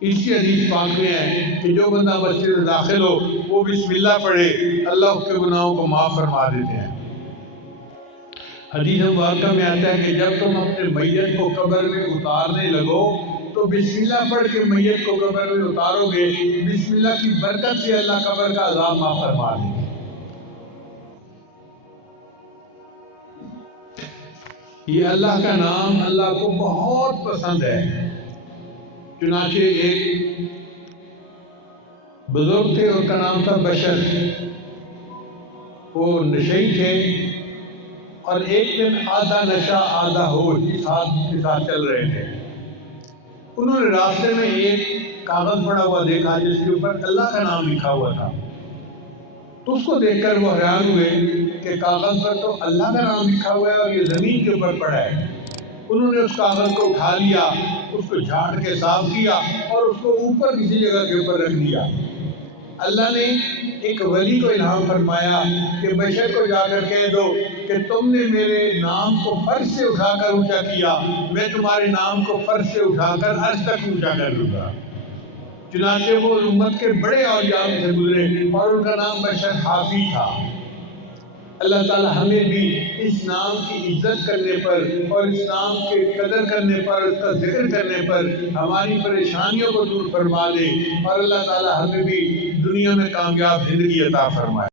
اسی حدیث پاک میں ہے کہ جو بندہ مسجد میں داخل ہو وہ بسم اللہ پڑھے، اللہ اس کے گناہوں کو معاف فرما دیتے ہیں۔ حدیث مبارکہ میں آتا ہے کہ جب تم اپنے میت کو قبر میں اتارنے لگو تو بسم اللہ پڑھ کے میت کو قبر میں اتارو گے، بسم اللہ کی برکت سے اللہ قبر کا عذاب معاف فرما دے گا۔ یہ اللہ کا نام اللہ کو بہت پسند ہے۔ چنانچہ ایک بزرگ تھے، ان کا نام تھا بشر، وہ نشئی تھے، اور ایک دن آدھا نشہ آدھا ہوش اس حالت کے ساتھ چل رہے تھے۔ انہوں نے راستے میں ایک کاغذ پڑا ہوا دیکھا جس کے اوپر اللہ کا نام لکھا ہوا تھا، تو اس کو دیکھ کر وہ حیران ہوئے کہ کاغذ پر تو اللہ کا نام لکھا ہوا ہے اور یہ زمین کے اوپر پڑا ہے۔ انہوں نے اس کاغذ کو اٹھا لیا، اس کو جھاڑ کے صاف کیا اور اس کو اوپر کسی جگہ کے اوپر رکھ دیا۔ اللہ نے ایک ولی کو الہام فرمایا کہ بشر کو جا کر کہہ دو کہ تم نے میرے نام کو فرش سے اٹھا کر اونچا کیا، میں تمہارے نام کو فرش سے اٹھا کر عرش تک اونچا کر دوں گا۔ چنانچہ وہ امت کے بڑے اولیاء سے گزرے اور ان کا نام بشر حافی تھا۔ اللہ تعالی ہمیں بھی اس نام کی عزت کرنے پر اور اس نام کے قدر کرنے پر، اس کا ذکر کرنے پر ہماری پریشانیوں کو دور فرما دے، اور اللہ تعالی ہمیں بھی دنیا میں کامیاب زندگی عطا فرمائے۔